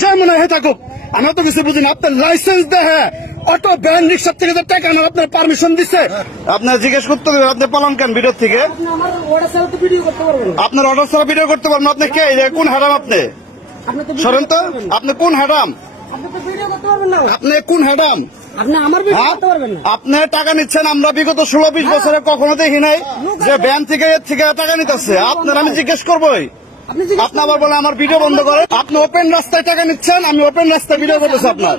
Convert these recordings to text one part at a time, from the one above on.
যেমন হয় থাকুক, আমরা তো কিছু বুঝি না। আপনার লাইসেন্স দেয় অটো ভ্যান রিক্সার থেকে যে টাকা নেওয়ার আপনার পারমিশন দিচ্ছে, আপনার জিজ্ঞেস করতে হবে আপনি পালন কেন ভিডিও থেকে? আপনার অর্ডার ছাড়া ভিডিও করতে পারবেন? আপনি কে? কোন হ্যাডাম আপনি? সরেন তো, আপনি কোন হ্যাডাম? আপনি কোন হ্যাডাম? আপনি টাকা নিচ্ছেন, আমরা বিগত 16-20 বছরে কখনো দেখি নাই যে ব্যাংক থেকে এর থেকে টাকা নিতেছে। আপনার আমি জিজ্ঞেস করবোই, আপনি আবার বলে আমার ভিডিও বন্ধ করে। আপনি ওপেন রাস্তায় টাকা নিচ্ছেন, আমি ওপেন রাস্তায় ভিডিও করতেছি আপনার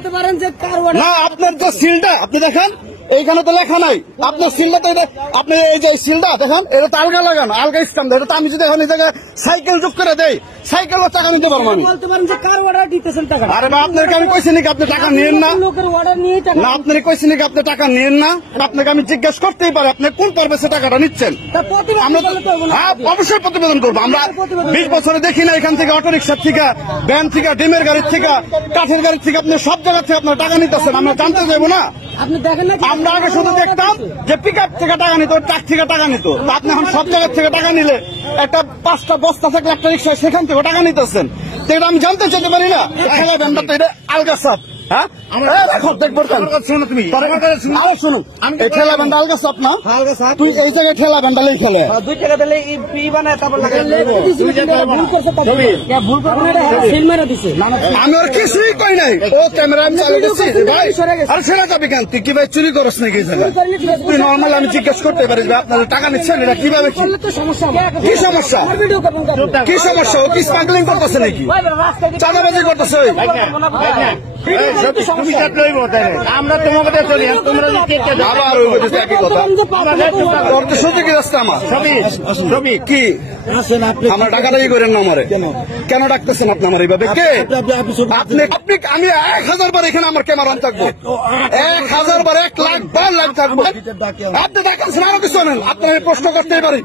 না। আপনার যে সিলটা আপনি দেখেন, এইখানে তো লেখা নাই আপনার সিলটা। তো আপনি এই যে সিলটা দেখেন, এটা তো আলগা লাগানো, আলগা স্ট্যাম্প। এটা তো আমি যদি এখন এই জায়গায় সাইকেল যোগ করে দেই, সাইকেলও টাকা নিতে পারবো আমি। আরে বা আপনাকে আমি কইছি নাকি আপনি টাকা নিয়েন না? না, আপনাকে কইছি নাকি আপনি টাকা নিয়েন না? আপনাকে আমি জিজ্ঞেস করতেই পারি আপনি কোন পারপাসে টাকাটা নিচ্ছেন। আমরা অবশ্যই প্রতিবেদন করবো। আমরা 20 বছরে দেখি না এখান থেকে অটো রিক্সার থেকে, ভ্যান থেকে, ডিমের গাড়ির থেকে, কাঠের গাড়ির থেকে, আপনি সব জায়গা থেকে আপনার টাকা নিতেছেন। আমরা জানতে চাইবো না? আমরা আগে শুধু দেখতাম যে পিক আপ থেকে টাকা নিত, ট্রাক থেকে টাকা নিত। আপনি এখন সব জায়গা থেকে টাকা নিলে, একটা 5টা বস্তা থাকলে একটা রিক্সা, সেখান থেকে টাকা নিতেছেন। তো এটা আমি জানতে চাইতে পারি না? খেলা ব্যান্ডার তো এটা আলগা সাপ। হ্যাঁ, দেখবো তুমি শুনুন, এই ঠেলা ব্যান্ডা আলগা সাপ না? তুই এই জায়গায় ঠেলা ব্যান্ডালেই খেলে 2 টাকা দিলে আমি ওর কিছুই কই নাই। ও ক্যামেরা আমি চালু করছি। আর ছেড়ে যাবি কেন? তুই কি ভাই চুরি করস নাকি? তুই নর্মাল আমি জিজ্ঞেস করতে পারিস আপনারা টাকা নিচ্ছেন, এটা কিভাবে? কি সমস্যা? কি সমস্যা? ও কি স্মাগলিং করতেছে নাকি? চাঁদাবাজি করতেছে? আমরা তোমাকে চলি, তোমরা আবার একই কথা। সুযোগী রাস্তা আমার ছবি কি? আমার টাকাটাই করেন না আমারে। কেন ডাকতেছেন আপনি আমার এইভাবে? কে আপনি? আপনি আমি 1000 বার এখানে আমার ক্যামেরা অন থাকবো, 1000 বার, 1 লাখ, 12 লাখ থাকবো। আপনি ডাকাচ্ছেন আরো কিছু নেন, আপনার প্রশ্ন করতেই পারি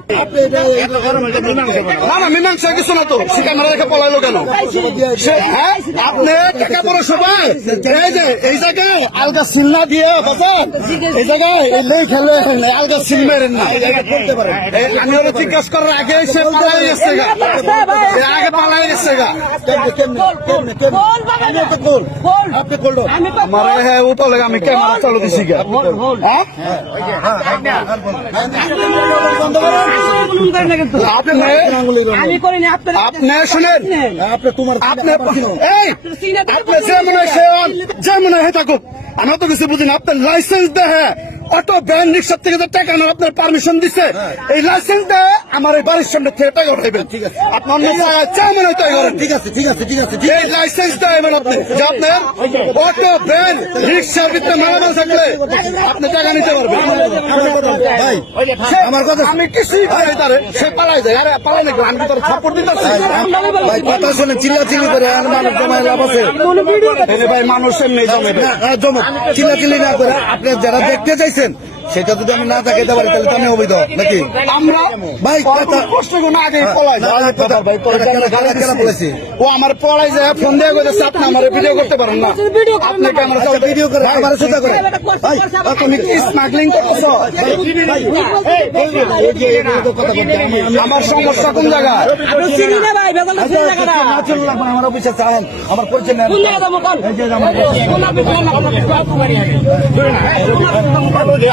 না। না, মীমাংসা কিছু না তো। সে ক্যামেরা রেখে পলাইলো কেন? হ্যাঁ, আপনি টাকা বড় সবাই এই যে এই জায়গায় আলগা সিল না দিয়ে বাজার, এই জায়গায় খেলে আলগা সিল মেরেন না। আমি ওরা জিজ্ঞাসা করার আগে সে পালাই গেছে গা, আগে পালাই গেছে গা। আমার হ্যাঁ ও তো আমি ক্যামেরা চালু দিছি গা। আপনি শুনেন, যেমন হয়ে থাকুক, আমরা তো কিছু বুঝি না। আপনার লাইসেন্স দেয় অটো ভ্যান রিক্সার থেকে যে টাকা নেওয়ার আপনার পারমিশন দিচ্ছে, এই লাইসেন্স দেয় আমার এই বাড়ির সামনে থেকে টাকা উঠাইবেন। আপনার চেয়ারম্যান হইতে করেন। ঠিক আছে, ঠিক আছে, ঠিক আছে। এই লাইসেন্স দেয় আপনি যে আপনার অটো ভ্যান রিক্সার ভিতরে মেলানো থাকলে আপনি টাকা নিতে পারবেন। আমার কথা আমি কিছুই পালাই তারে, সে পালাই যায়। আরে পালাই নাকি? আমি তো সাপোর্ট দিতে কথা শুনে চিল্লাচিল্লি করে মানুষ জমায় লাভ আছে ভাই। মানুষ এমনি জমে চিল্লাচিল্লি না করে আপনি যারা দেখতে চাইছেন সেটা যদি আমি না থাকি পারি তাহলে তো আমি অবৈধ নাকি? আমরা ভাই কষ্ট না আগে পলাই বলেছি। ও আমার পলাই যায় ফোন দিয়ে বলেছে আপনি আমার ভিডিও করতে পারেন না। আপনাকে আমার ভিডিও করে আমার সোজা করে ভাই তুমি কি স্মাগলিং করতেছ? আমার সমস্যা কোন জায়গায়? আমার অফিসে চান আমার পরিচয় নেন।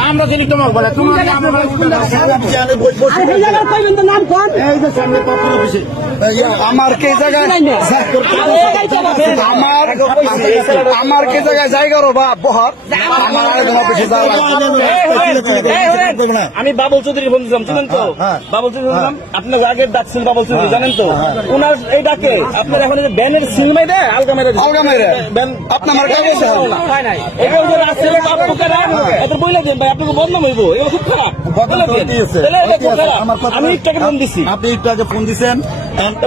আমরা যদি তোমার বলে আমার কে জায়গায় আমার কে জায়গায় জায়গার অভাব বহর আমি বাবুল চৌধুরী বলছিলাম, জানেন তো? বাবুল চৌধুরী আপনার আগের ডাক ছিল বাবুল চৌধুরী, জানেন তো? ওনার এই ডাকে আপনার এখন ব্যানের সিলমাই দেয় আলগা মেরে আপনার আমার কাগজ বইলে দেন ভাই, আপনাকে বদনাম হইব। এগুলো খুব খারাপ। আমি টাকা ফোন দিচ্ছি, আপনি একটু আগে ফোন দিচ্ছেন।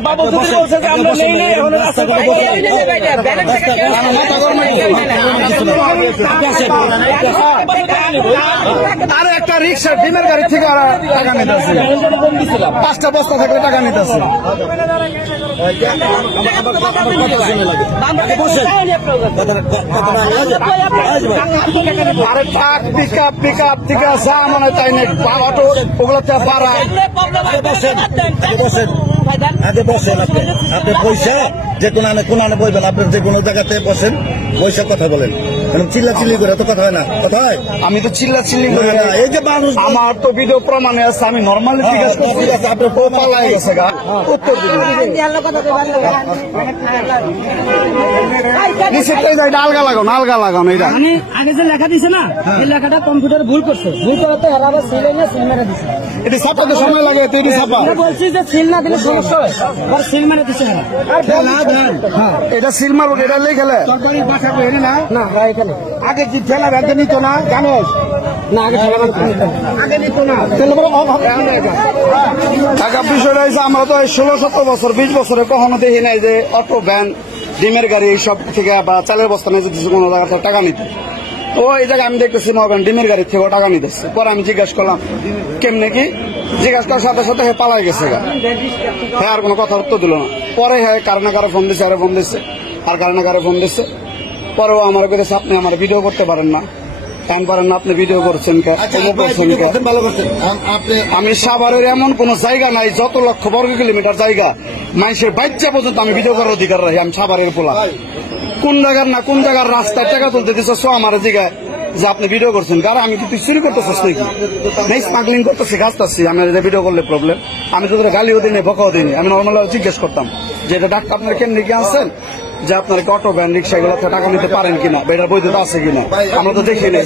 বাবুল চৌধুরী বলছে যে আমরা নেই নেই এখন আর একটা রিক্সা ডিমের গাড়ি থেকে টাকা নিতেছে, 5টা বস্তা থাকলে টাকা নিতেছে। আরে ট্রাক পিক আপ থেকে যা মনে তাই নেই, অটো ওগুলোতে পাড়া বসেন বসেন বসেন আপনি পয়সা যে কোন আনে বইবেন, আপনার যে কোনো জায়গাতে বসেন, বসে কথা বলেন। চিল্লা চিল্লি করে তো কথা হয় না, কথা হয়। আমি তো চিল্লা চিল্লি করি না। এই যে মানুষ, আমার তো ভিডিও প্রমাণে আছে, আমি নর্মালি জিজ্ঞাসা করছি। ঠিক আছে, আপনার পালাই গেছে গা, উত্তর দিন। নিশ্চিতটাই যাই, আলগা লাগানো, আলগা লাগানো। এটা মানে আগে যে লেখা দিছে না, এই লেখাটা কম্পিউটারে ভুল করছে, ভুল করাতে এরা আবার সিল এনে সিল মেরে দিছে। এটি ছাপাতে সময় লাগে, তো এটি ছাপা। আমরা বলছি যে সিল না দিলে সমস্যা হয়, আর সিল মেরে দিছে এরা। এটা সিল মারুক, এটা লেখেলে সরকারি ভাষা বলে না, না এখানে আগে যে ঠেলা ভেঙে নিত না, জানোস? না আগে ঠেলা আগে নিত না। টাকা বিষয়টা হয়েছে, আমরা তো 16-17 বছর 20 বছরে কখনো দেখি নাই যে অটো ভ্যান ডিমের গাড়ি এইসব থেকে বা চালের বস্তা নিয়ে যেতেছে কোনো জায়গা থেকে টাকা নিতে। তো এই জায়গায় আমি দেখতেছি নবেন ডিমের গাড়ির থেকেও টাকা নিতেছে। পরে আমি জিজ্ঞাসা করলাম কেমনে কি, জিজ্ঞাসা করার সাথে সাথে হে পালাই গেছে গা। হ্যাঁ আর কোনো কথা উত্তর দিল না। পরে হ্যাঁ কারণে কারো ফোন দিচ্ছে, আরে ফোন দিচ্ছে, আর কারণে কারো ফোন দিচ্ছে। পরেও আমার কাছে আপনি আমার ভিডিও করতে পারেন না, টাইম পারেন না, আপনি ভিডিও করছেন কে, করছেন কে? ভালো করছেন আপনি। আমি সাভারের এমন কোন জায়গা নাই, যত লক্ষ বর্গ কিলোমিটার জায়গা মানুষের বাচ্চা পর্যন্ত আমি ভিডিও করার অধিকার রাখি। আমি সাভারের পোলা, কোন জায়গার না কোন জায়গার রাস্তায় টাকা তুলতে দিচ্ছে, সো আমার জায়গায় যে আপনি ভিডিও করছেন। কারণ আমি কি তুই চুরি করতেছিস নাকি? নেই, স্মাগলিং করতেছি, গাছতেছি। আমি ভিডিও করলে প্রবলেম। আমি তোদের গালিও দিই, বকাও দিই। আমি নর্মাল জিজ্ঞেস করতাম যে এটা ডাক্তার আপনার কেমনি কি আনছেন, যে আপনার অটো ভ্যান রিক্সা এগুলো টাকা নিতে পারেন কিনা, বা এটার বৈধতা আছে কিনা, আমরা তো দেখি নাই।